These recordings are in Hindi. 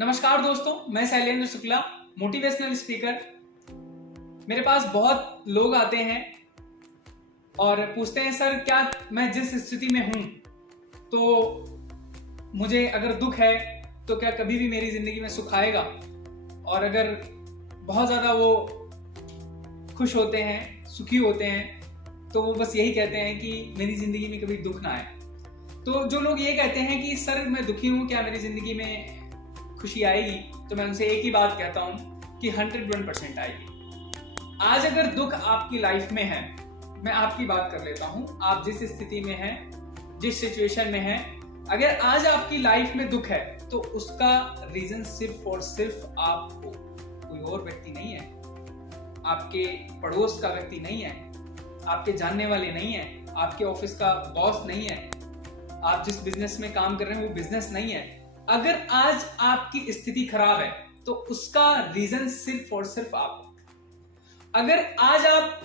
नमस्कार दोस्तों, मैं शैलेंद्र शुक्ला, मोटिवेशनल स्पीकर। मेरे पास बहुत लोग आते हैं और पूछते हैं, सर क्या मैं जिस स्थिति में हूं तो मुझे अगर दुख है तो क्या कभी भी मेरी जिंदगी में सुख आएगा? और अगर बहुत ज्यादा वो खुश होते हैं, सुखी होते हैं, तो वो बस यही कहते हैं कि मेरी जिंदगी में कभी दुख ना आए। तो जो लोग ये कहते हैं कि सर मैं दुखी हूं, क्या मेरी जिंदगी में खुशी आएगी? तो मैं उनसे एक ही बात कहता हूं कि 101% आएगी। आज अगर दुख आपकी लाइफ में है, मैं आपकी बात कर लेता हूं, आप जिस स्थिति में हैं, जिस सिचुएशन में हैं, अगर आज आपकी लाइफ में दुख है तो उसका रीजन सिर्फ और सिर्फ आप हो, कोई और व्यक्ति नहीं है, आपके पड़ोस का व्यक्ति नहीं है, आपके जानने वाले नहीं है, आपके ऑफिस का बॉस नहीं है, आप जिस बिजनेस में काम कर रहे हैं वो बिजनेस नहीं है। अगर आज आपकी स्थिति खराब है तो उसका रीजन सिर्फ और सिर्फ आप हो। अगर आज आप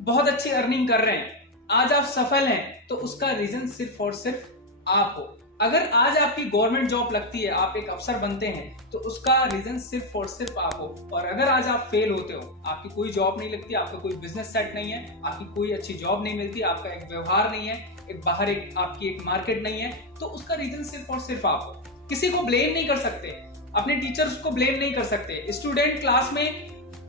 बहुत अच्छी अर्निंग कर रहे हैं, आज आप सफल हैं, तो उसका रीजन सिर्फ और सिर्फ आप हो। अगर आज आपकी गवर्नमेंट जॉब लगती है, आप एक अफसर बनते हैं, तो उसका रीजन सिर्फ और सिर्फ आप हो। और अगर आज आप फेल होते हो, आपकी कोई जॉब नहीं लगती, आपका कोई बिजनेस सेट नहीं है, आपकी कोई अच्छी जॉब नहीं मिलती, आपका एक व्यवहार नहीं है, एक बाहर आपकी एक मार्केट नहीं है, तो उसका रीजन सिर्फ और सिर्फ आप हो। किसी को ब्लेम नहीं कर सकते, अपने टीचर्स को ब्लेम नहीं कर सकते। स्टूडेंट क्लास में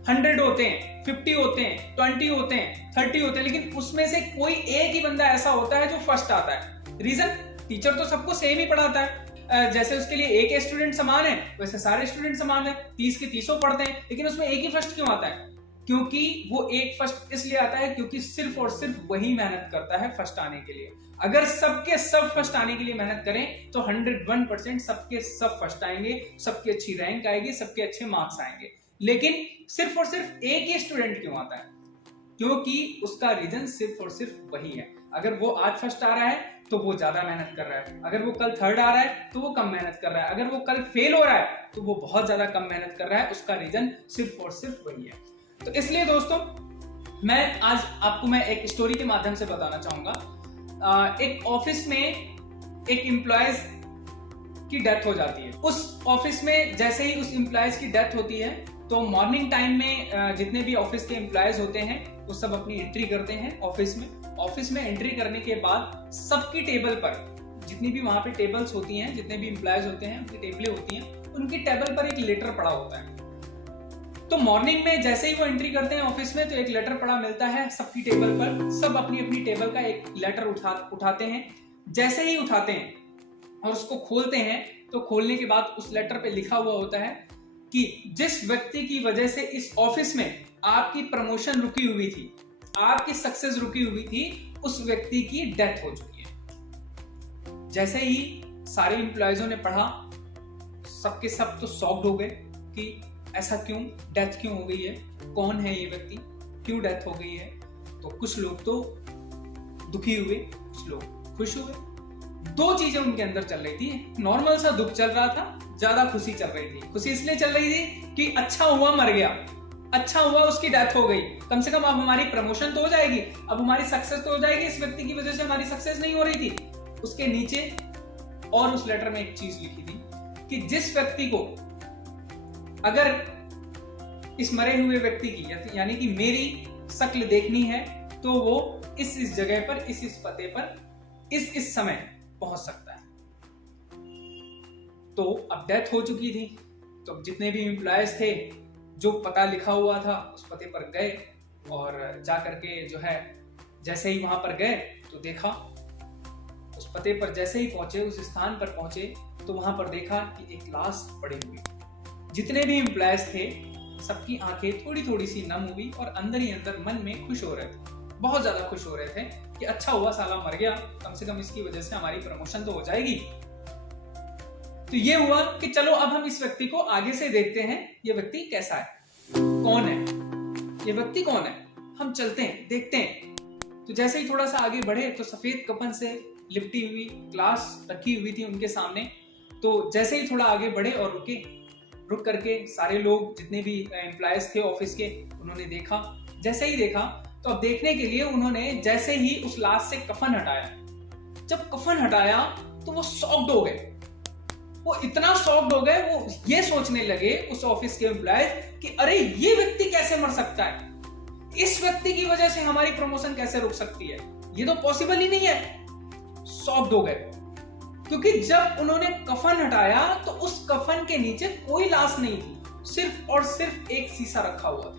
100 होते हैं, 50 होते हैं, 20 होते हैं, 30 होते हैं, लेकिन उसमें से कोई एक ही बंदा ऐसा होता है जो फर्स्ट आता है। रीजन, टीचर तो सबको सेम ही पढ़ाता है। जैसे उसके लिए एक स्टूडेंट समान है, वैसे सारे स्टूडेंट समान है, 30 के 30 पढ़ते हैं, लेकिन उसमें एक ही फर्स्ट क्यों आता है? क्योंकि वो एक फर्स्ट इसलिए आता है क्योंकि सिर्फ और सिर्फ वही मेहनत करता है फर्स्ट आने के लिए। अगर सबके सब फर्स्ट आने के लिए मेहनत करें तो 101% सबके सब फर्स्ट आएंगे, सबकी अच्छी रैंक आएगी, सबके अच्छे मार्क्स आएंगे। लेकिन सिर्फ और सिर्फ एक ही स्टूडेंट क्यों आता है? क्योंकि उसका रीजन सिर्फ और सिर्फ वही है। अगर वो आज फर्स्ट आ रहा है तो वो ज्यादा मेहनत कर रहा है, अगर वो कल थर्ड आ रहा है तो वो कम मेहनत कर रहा है, अगर वो कल फेल हो रहा है तो वो बहुत ज्यादा कम मेहनत कर रहा है। उसका रीजन सिर्फ और सिर्फ वही है। तो इसलिए दोस्तों, मैं आज आपको एक स्टोरी के माध्यम से बताना चाहूंगा। एक ऑफिस में एक एम्प्लॉयज की डेथ हो जाती है। उस ऑफिस में जैसे ही उस एम्प्लॉयज की डेथ होती है तो मॉर्निंग टाइम में जितने भी ऑफिस के एम्प्लॉयज होते हैं वो सब अपनी एंट्री करते हैं ऑफिस में। ऑफिस में एंट्री करने के बाद सबकी टेबल पर, जितनी भी वहां पे टेबल्स होती हैं, जितने भी एम्प्लॉयज होते हैं, उनकी टेबलें होती हैं, उनकी टेबल पर एक लेटर पड़ा होता है। तो मॉर्निंग में जैसे ही वो एंट्री करते हैं ऑफिस में तो एक लेटर पड़ा मिलता है सबकी टेबल पर। सब अपनी अपनी टेबल का एक लेटर उठाते हैं। जैसे ही उठाते हैं और उसको खोलते हैं तो खोलने के बाद उस लेटर पे लिखा हुआ होता है कि जिस व्यक्ति की वजह से इस ऑफिस में आपकी प्रमोशन रुकी हुई थी, आपकी सक्सेस रुकी हुई थी, उस व्यक्ति की डेथ हो चुकी है। जैसे ही सारे एम्प्लॉयजों ने पढ़ा, सबके सब तो शॉक्ड हो गए कि ऐसा क्यों, डेथ क्यों हो गई है, कौन है ये व्यक्ति, क्यों डेथ हो गई है। तो कुछ लोग तो दुखी हुए, कुछ लोग खुश हुए। दो चीजें उनके अंदर चल रही थी। नॉर्मल सा दुख चल रहा था, ज्यादा खुशी चल रही थी। खुशी इसलिए चल रही थी कि अच्छा हुआ मर गया, अच्छा हुआ उसकी डेथ हो गई, कम से कम अब हमारी प्रमोशन तो हो जाएगी, अब हमारी सक्सेस तो हो जाएगी। इस व्यक्ति की वजह से हमारी सक्सेस नहीं हो रही थी। उसके नीचे और उस लेटर में एक चीज लिखी थी कि जिस व्यक्ति को अगर इस मरे हुए व्यक्ति की यानी कि मेरी शक्ल देखनी है तो वो इस जगह पर, इस पते पर, इस समय पहुंच सकता है। तो अब डेथ हो चुकी थी, तो जितने भी एम्प्लॉयज थे, जो पता लिखा हुआ था उस पते पर गए और जा करके जो है, जैसे ही वहां पर गए तो देखा, उस पते पर जैसे ही पहुंचे, उस स्थान पर पहुंचे तो वहां पर देखा कि एक लाश पड़ी हुई। जितने भी एम्प्लॉयज थे सबकी आंखें थोड़ी थोड़ी सी नम हुई और अंदर ही अंदर मन में खुश हो रहे थे, बहुत ज्यादा खुश हो रहे थे कि अच्छा हुआ साला मर गया, कम से कम इसकी वजह से हमारी प्रमोशन तो हो जाएगी। तो ये हुआ कि चलो अब हम इस व्यक्ति को आगे से देखते हैं, ये व्यक्ति कैसा है, कौन है ये व्यक्ति, कौन है, हम चलते हैं, देखते हैं। तो जैसे ही थोड़ा सा आगे बढ़े तो सफेद कफन से लिपटी हुई ग्लास रखी हुई थी उनके सामने। तो जैसे ही थोड़ा आगे बढ़े और रुक करके सारे लोग, जितने भी एम्प्लॉयज थे ऑफिस के, उन्होंने देखा। जैसे ही देखा तो अब देखने के लिए उन्होंने जैसे ही उस लाश से कफन हटाया, जब कफन हटाया तो वो शॉक्ड हो गए वो इतना शॉक्ड हो गए, वो ये सोचने लगे उस ऑफिस के एम्प्लॉयज कि अरे ये व्यक्ति कैसे मर सकता है, इस व्यक्ति की वजह से हमारी प्रमोशन कैसे रुक सकती है, ये तो पॉसिबल ही नहीं है। शॉक्ड हो गए, क्योंकि जब उन्होंने कफन हटाया तो उस कफन के नीचे कोई लाश नहीं थी, सिर्फ और सिर्फ एक शीशा रखा हुआ था,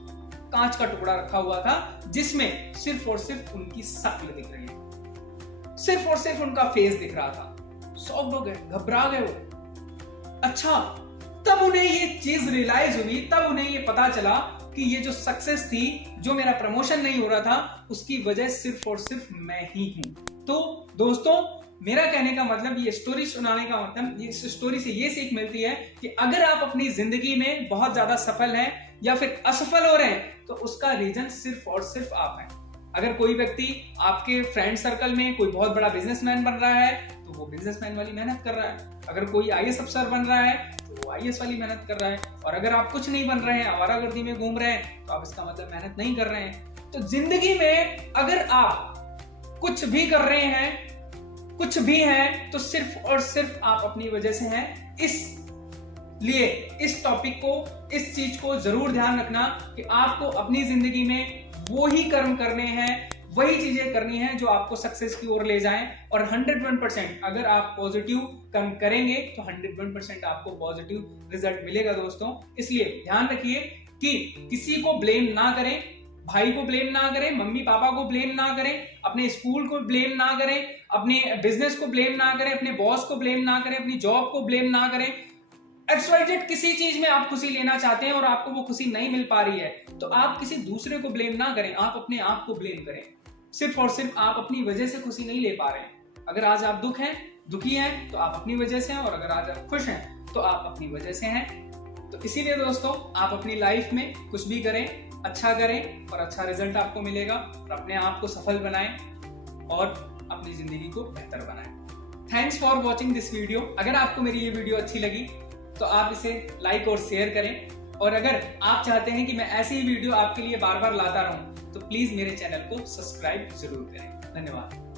कांच का टुकड़ा रखा हुआ था, जिसमें सिर्फ और सिर्फ उनकी शक्ल दिख रही है, सिर्फ और सिर्फ उनका फेस दिख रहा था। शॉक्ड हो गए, घबरा गए वो। अच्छा, तब उन्हें ये चीज रियलाइज हुई, तब उन्हें ये पता चला कि ये जो सक्सेस थी, जो मेरा प्रमोशन नहीं हो रहा था, उसकी वजह सिर्फ और सिर्फ मैं ही हूं। तो दोस्तों, मेरा कहने का मतलब, ये स्टोरी सुनाने का मतलब, इस स्टोरी से ये सीख मिलती है कि अगर आप अपनी जिंदगी में बहुत ज्यादा सफल हैं या फिर असफल हो रहे हैं, तो उसका रीजन सिर्फ और सिर्फ आप हैं। अगर कोई व्यक्ति आपके फ्रेंड सर्कल में कोई बहुत बड़ा बिजनेसमैन बन रहा है, तो वो बिजनेसमैन वाली मेहनत कर रहा है। अगर कोई आईएएस अफसर बन रहा है, तो वो आईएएस वाली मेहनत कर रहा है। और अगर आप कुछ नहीं बन रहे हैं, आवारागर्दी में घूम रहे हैं, तो आप इसका मतलब मेहनत नहीं कर रहे हैं। तो जिंदगी में अगर आप कुछ भी कर रहे हैं, कुछ भी हैं, तो सिर्फ और सिर्फ आप अपनी वजह से हैं। इसलिए इस टॉपिक को, इस चीज को जरूर ध्यान रखना कि आपको अपनी जिंदगी में वो ही कर्म करने हैं, वही चीजें करनी है जो आपको सक्सेस की ओर ले जाएं। और 101% अगर आप पॉजिटिव कर्म करेंगे तो 101% आपको पॉजिटिव रिजल्ट मिलेगा दोस्तों। इसलिए ध्यान रखिए कि किसी को ब्लेम ना करें, भाई को ब्लेम ना करें, मम्मी पापा को ब्लेम ना करें, अपने स्कूल को ब्लेम ना करें, अपने बिजनेस को ब्लेम ना करें, अपने बॉस को ब्लेम ना करें, अपनी जॉब को ब्लेम ना करें। XYZ किसी चीज में आप खुशी लेना चाहते हैं और आपको वो खुशी नहीं मिल पा रही है, तो आप किसी दूसरे को ब्लेम ना करें, आप अपने आप को ब्लेम करें। सिर्फ और सिर्फ आप अपनी वजह से खुशी नहीं ले पा रहे हैं। अगर आज आप दुखी हैं तो आप अपनी वजह से हैं, और अगर आज आप खुश हैं तो आप अपनी वजह से हैं। तो इसीलिए दोस्तों, आप अपनी लाइफ में कुछ भी करें, अच्छा करें और अच्छा रिजल्ट आपको मिलेगा। और अपने आप को सफल बनाएं और अपनी जिंदगी को बेहतर बनाएं। Thanks for watching this video. अगर आपको मेरी ये वीडियो अच्छी लगी तो आप इसे लाइक और शेयर करें। और अगर आप चाहते हैं कि मैं ऐसी ही वीडियो आपके लिए बार बार लाता रहूं, तो प्लीज मेरे चैनल को सब्सक्राइब जरूर करें। धन्यवाद।